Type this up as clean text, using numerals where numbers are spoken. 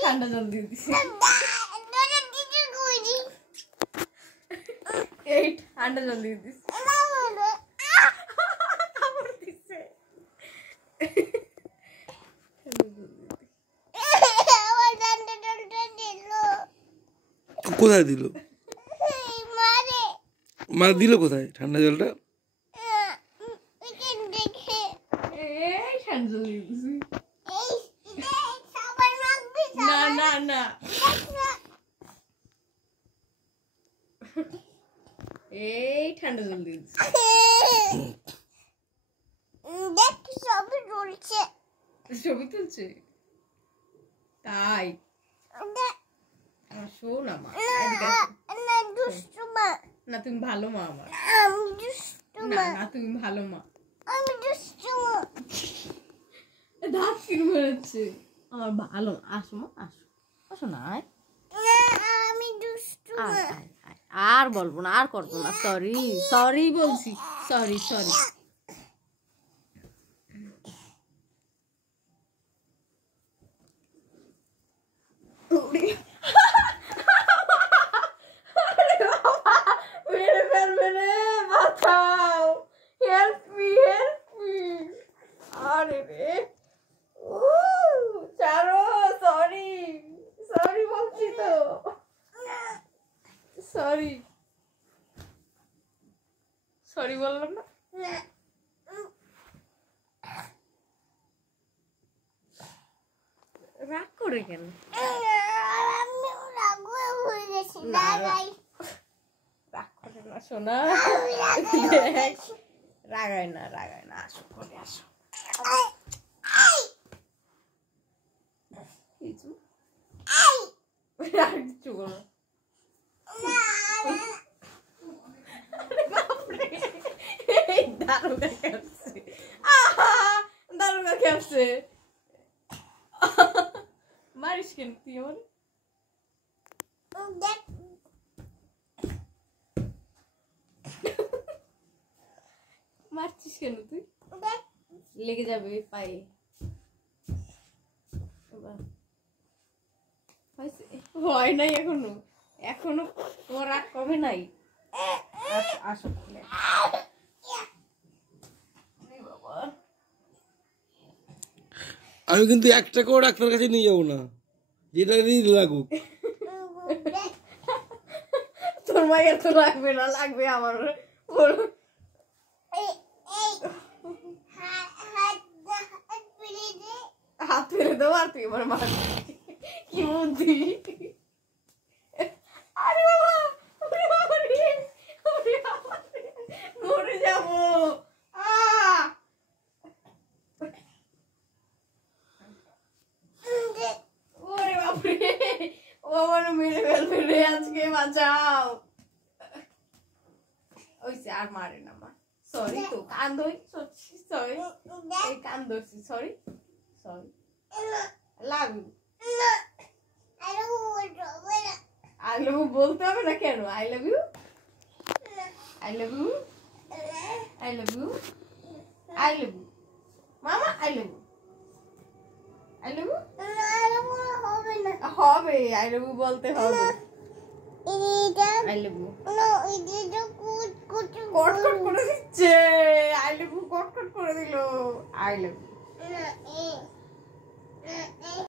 ঠান্ডা জল দিয়ে দিছি এই ঠান্ডা জল দিয়ে দিছি কোথায় দিল মা দিল কোথায় ঠান্ডা জলটা না না না এই ঠান্ডা জল দিয়ে দিছি ছবি তুলছে তাই শোন আমার না তুমি ভালো মা আমার না না তুমি ভালো মা দাঁত কিনে বেরোচ্ছে আমার ভালো আসো মা আসো আসো না আর বলবো না আর করবো না সরি সরি বলছি সরি সরি মেরে ফেলবে রে বাঁচাও হেল্প মি আরে রে চারো সরি সরি বলছি তো সরি সরি বললাম না রাগ করে কেন রাগ করে না শোনা রাগায় না আসো করে আসো কিছু কিছু করো দারুগা খেপছে মারিস কেন তুই আমার মারছিস কেন তুই লেগে যাবে পায়ে হয় নাই এখনো এখনো তোমার রাগ কমে নাই আসো আমি কিন্তু একটা টাকাও ডাক্তার কাছে নিয়ে যাবো না যেটা নিয়ে লাগুক তোর মায়ের তো লাগবে না লাগবে আমার হাত ফেলে দেবো আর তুই আমার মার কি বুদ্ধি আরে বাবা মরে যাবো ওরে বাপরে ও আমার মেরে ফেলবে রে আজকে বাঁচাও ওইসে আর মারে না মা সরি তো কান ধরি সরি এই কান ধরছি sorry sorry love you I love you বলতে হবে না কেন I love you I love you I love you I love you মামা I love you I love you হবে আই লাভ ইউ বলতে হবে আই লাভ ইউ কটকট করে দিচ্ছে আই লাভ ইউ কটকট করে দিল আই লাভ ইউ